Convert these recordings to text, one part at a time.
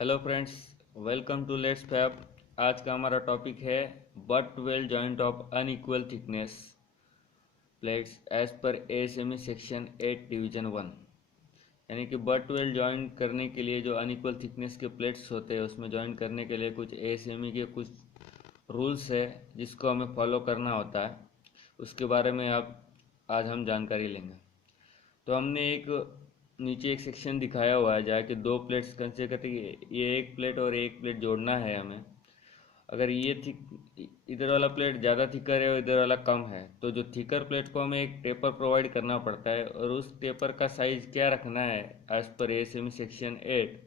Hello friends, welcome to let's fab. आज का हमारा टॉपिक है butt weld joint of unequal thickness plates as per ASME section 8 division 1। यानी कि but weld joint करने के लिए जो अनइक्वल थिकनेस के प्लेट्स होते हैं उसमें जॉइंट करने के लिए कुछ एएसएमई के कुछ रूल्स है जिसको हमें फॉलो करना होता है। उसके बारे में आज हम जानकारी लेंगे। तो हमने नीचे एक सेक्शन दिखाया हुआ है जहाँ कि दो प्लेट्स कंसीडर करते हैं। ये एक प्लेट और एक प्लेट जोड़ना है हमें। अगर ये थिक इधर वाला प्लेट ज़्यादा थिकर है और इधर वाला कम है तो जो थिकर प्लेट को हमें एक टेपर प्रोवाइड करना पड़ता है और उस टेपर का साइज क्या रखना है एज पर एएसएमई सेक्शन 8,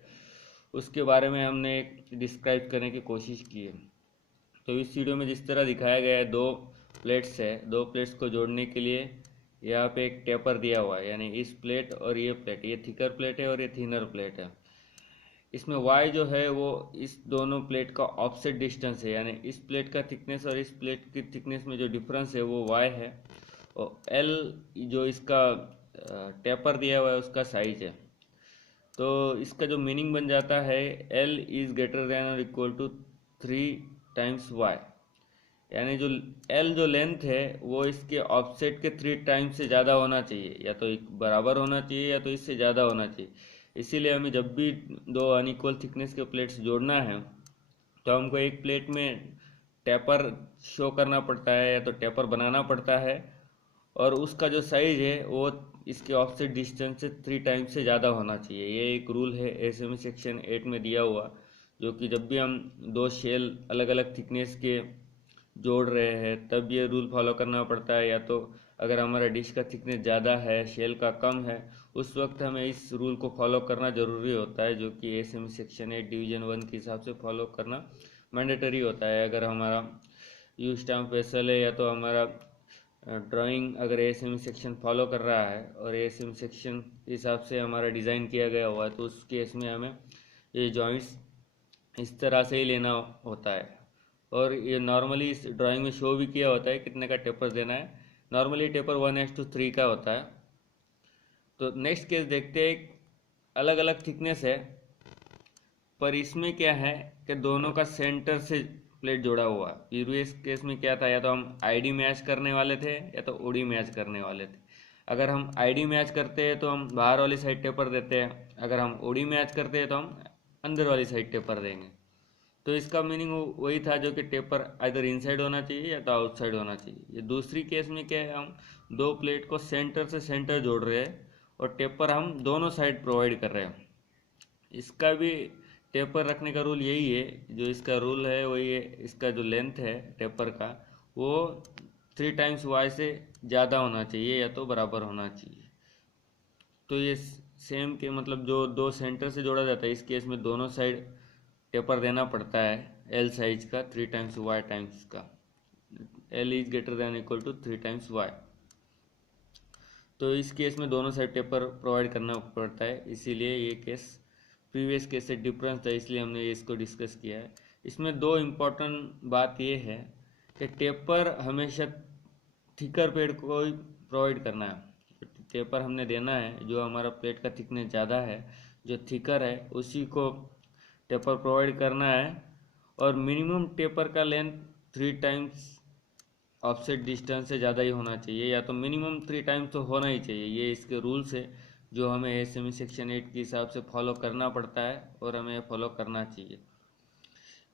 उसके बारे में हमने डिस्क्राइब करने की कोशिश की है। तो इस वीडियो में जिस तरह दिखाया गया है, दो प्लेट्स है, दो प्लेट्स को जोड़ने के लिए यहाँ पे एक टेपर दिया हुआ है। यानी इस प्लेट और ये प्लेट, ये थिकर प्लेट है और ये थिनर प्लेट है। इसमें y जो है वो इस दोनों प्लेट का ऑफसेट डिस्टेंस है। यानी इस प्लेट का थिकनेस और इस प्लेट की थिकनेस में जो डिफरेंस है वो y है। और l जो इसका टेपर दिया हुआ है उसका साइज है। तो इसका जो मीनिंग बन जाता है l इज ग्रेटर देन और इक्वल टू 3 टाइम्स y। यानी जो L जो लेंथ है वो इसके ऑफसेट के 3 टाइम्स से ज़्यादा होना चाहिए, या तो बराबर होना चाहिए या तो इससे ज़्यादा होना चाहिए। इसीलिए हमें जब भी दो अनइक्वल थिकनेस के प्लेट्स जोड़ना है तो हमको एक प्लेट में टेपर शो करना पड़ता है या तो टेपर बनाना पड़ता है, और उसका जो साइज है वो इसके ऑफसेट डिस्टेंस से 3 टाइम्स से ज़्यादा होना चाहिए। ये एक रूल है एएसएमई सेक्शन 8 में दिया हुआ, जो कि जब भी हम दो शेल अलग अलग थिकनेस के जोड़ रहे हैं तब ये रूल फॉलो करना पड़ता है। या तो अगर हमारा डिश का थिकनेस ज़्यादा है, शेल का कम है, उस वक्त हमें इस रूल को फॉलो करना ज़रूरी होता है, जो कि एएसएमई सेक्शन 8 डिवीजन 1 के हिसाब से फॉलो करना मैंडेटरी होता है। अगर हमारा यू स्टैम्प वेसल है या तो हमारा ड्राइंग अगर एएसएमई सेक्शन फॉलो कर रहा है और एएसएमई सेक्शन हिसाब से हमारा डिज़ाइन किया गया हुआ है तो उस केस में हमें ये जॉइंट्स इस तरह से ही लेना होता है। और ये नॉर्मली इस ड्राइंग में शो भी किया होता है कितने का टेपर देना है। नॉर्मली टेपर 1:3 का होता है। तो नेक्स्ट केस देखते हैं। अलग अलग थिकनेस है पर इसमें क्या है कि दोनों का सेंटर से प्लेट जोड़ा हुआ है। प्रीवियस केस में क्या था, या तो हम आईडी मैच करने वाले थे या तो ओडी मैच करने वाले थे। अगर हम आईडी मैच करते हैं तो हम बाहर वाली साइड टेपर देते हैं, अगर हम ओडी मैच करते हैं तो हम अंदर वाली साइड टेपर देंगे। तो इसका मीनिंग वही था जो कि टेपर इधर इनसाइड होना चाहिए या तो आउटसाइड होना चाहिए। ये दूसरी केस में क्या है, हम दो प्लेट को सेंटर से सेंटर जोड़ रहे हैं और टेपर हम दोनों साइड प्रोवाइड कर रहे हैं। इसका भी टेपर रखने का रूल यही है, जो इसका रूल है वही है। इसका जो लेंथ है टेपर का वो 3 टाइम्स y से ज़्यादा होना चाहिए या तो बराबर होना चाहिए। तो ये सेम के मतलब जो दो सेंटर से जोड़ा जाता है इस केस में दोनों साइड टेपर देना पड़ता है एल साइज का 3 टाइम्स y टाइम्स का। L is greater than equal to 3 times y। तो इस केस में दोनों साइड टेपर प्रोवाइड करना पड़ता है, इसीलिए ये केस प्रीवियस केस से डिफरेंस था, इसलिए हमने इसको डिस्कस किया है। इसमें दो इम्पोर्टेंट बात ये है कि टेपर हमेशा थिकर प्लेट को ही प्रोवाइड करना है। टेपर हमने देना है जो हमारा प्लेट का थिकनेस ज़्यादा है, जो थिकर है उसी को टेपर प्रोवाइड करना है। और मिनिमम टेपर का लेंथ 3 टाइम्स ऑफसेट डिस्टेंस से ज़्यादा ही होना चाहिए, या तो मिनिमम 3 टाइम्स तो होना ही चाहिए। ये इसके रूल्स है जो हमें एएसएमई सेक्शन 8 के हिसाब से फॉलो करना पड़ता है और हमें फॉलो करना चाहिए।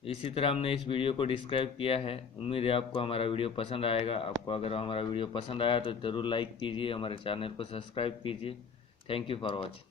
इसी तरह हमने इस वीडियो को डिस्क्राइब किया है। उम्मीद है आपको हमारा वीडियो पसंद आएगा। आपको अगर हमारा वीडियो पसंद आया तो ज़रूर लाइक कीजिए, हमारे चैनल को सब्सक्राइब कीजिए। Thank you for watching.